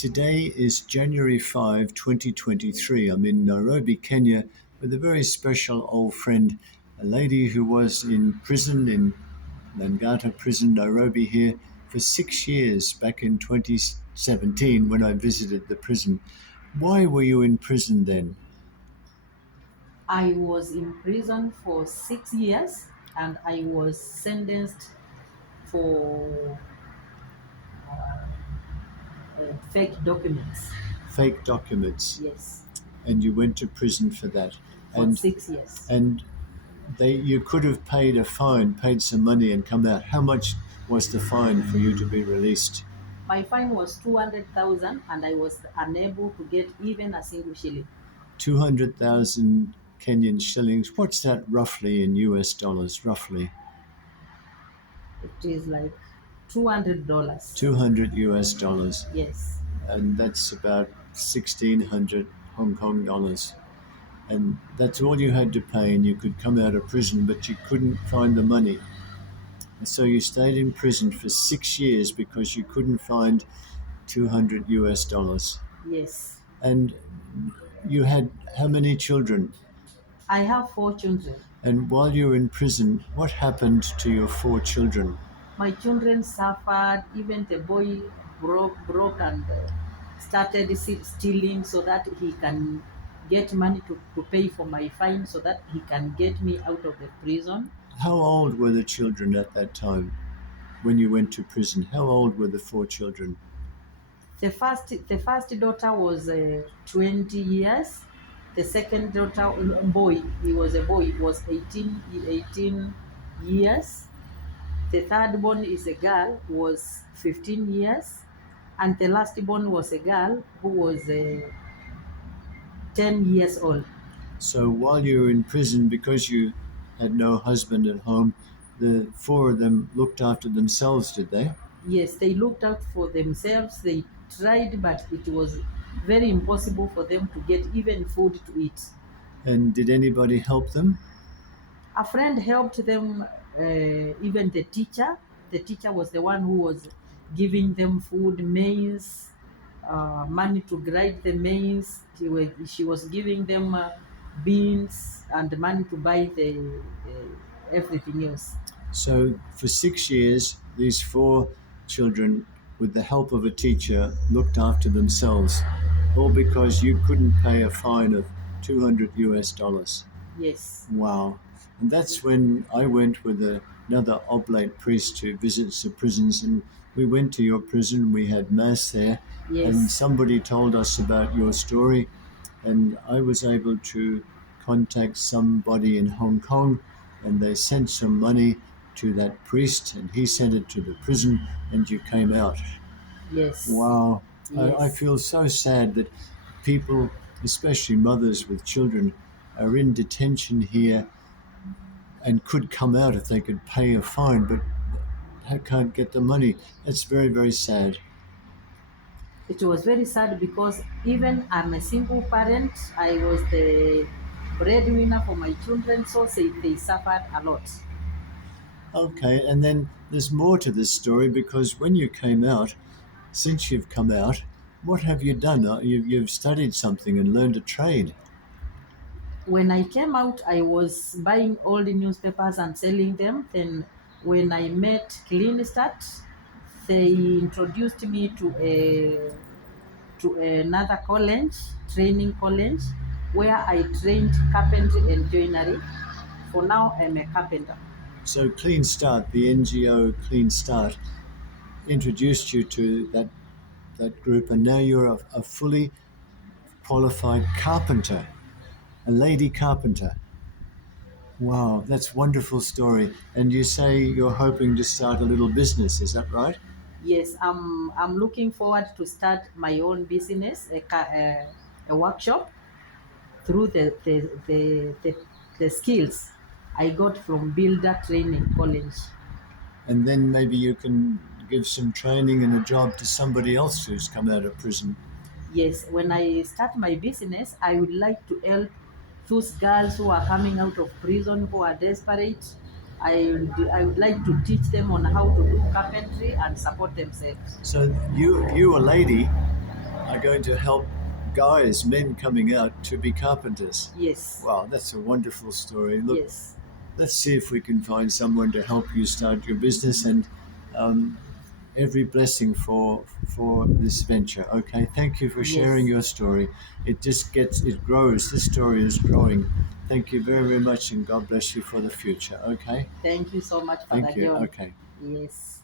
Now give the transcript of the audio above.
Today is January 5, 2023. I'm in Nairobi, Kenya, with a very special old friend, a lady who was in prison in Langata prison, Nairobi here, for 6 years back in 2017 when I visited the prison. Why were you in prison then? I was in prison for 6 years and I was sentenced for fake documents. Fake documents, Yes, and you went to prison for that. for And 6 years. and you could have paid a fine, paid some money, and come out. How much was the fine for you to be released? My fine was 200,000 and I was unable to get even a single shilling. 200,000 Kenyan shillings. What's that roughly in US dollars? Roughly It is like $200. 200 US dollars. Yes, And that's about 1,600 Hong Kong dollars. And that's all you had to pay, and you could come out of prison, but you couldn't find the money. And so you stayed in prison for 6 years because you couldn't find 200 US dollars. yes. And you had how many children? I have 4 children. And while you were in prison, what happened to your 4 children? My children suffered. Even the boy broke and started stealing so that he can get money to pay for my fine so that he can get me out of the prison. How old were the children at that time when you went to prison? How old were the 4 children? The first daughter was 20 years. The second daughter, boy, he was a boy, was 18 years. The third born is a girl, was 15 years. And the last born was a girl who was 10 years old. So while you were in prison, because you had no husband at home, the 4 of them looked after themselves, did they? Yes, they looked out for themselves. They tried, but it was very impossible for them to get even food to eat. And did anybody help them? A friend helped them, even the teacher. The teacher was the one who was giving them food, maize, money to grind the maize. She was giving them beans and money to buy the everything else. So for 6 years, these 4 children, with the help of a teacher, looked after themselves, all because you couldn't pay a fine of 200 US dollars. Yes, Wow. And that's when I went with another oblate priest to visit the prisons, and we went to your prison. We had mass there, and yes, somebody told us about your story, and I was able to contact somebody in Hong Kong, and they sent some money to that priest, and he sent it to the prison, and you came out. yes, Wow. I yes. feel so sad that people, especially mothers with children, are in detention here and could come out if they could pay a fine, but can't get the money. It's very, very sad. It was very sad because even I'm a single parent. I was the breadwinner for my children, so they suffered a lot. Okay, and then there's more to this story because when you came out, since you've come out, what have you done? You've studied something and learned a trade. When I came out, I was buying all the newspapers and selling them. Then, when I met Clean Start, they introduced me to another college, training college, where I trained carpentry and joinery. For now, I'm a carpenter. So Clean Start, the NGO Clean Start, introduced you to that group, and now you're a fully qualified carpenter, a lady carpenter. Wow, that's a wonderful story. And you say you're hoping to start a little business, is that right? Yes, I'm looking forward to start my own business, a workshop, through the skills I got from Builder Training College. And then maybe you can give some training and a job to somebody else who's come out of prison. Yes, when I start my business, I would like to help those girls who are coming out of prison who are desperate. I would like to teach them on how to do carpentry and support themselves. So you a lady, you're going to help guys, men coming out to be carpenters. Yes. Wow, that's a wonderful story. Look, Yes. let's see if we can find someone to help you start your business, and um, every blessing for this venture. Okay, thank you for sharing Yes. your story. It grows. This story is growing. Thank you very, very much, and God bless you for the future. Okay, Thank you so much, Father thank you. John. Okay. Yes.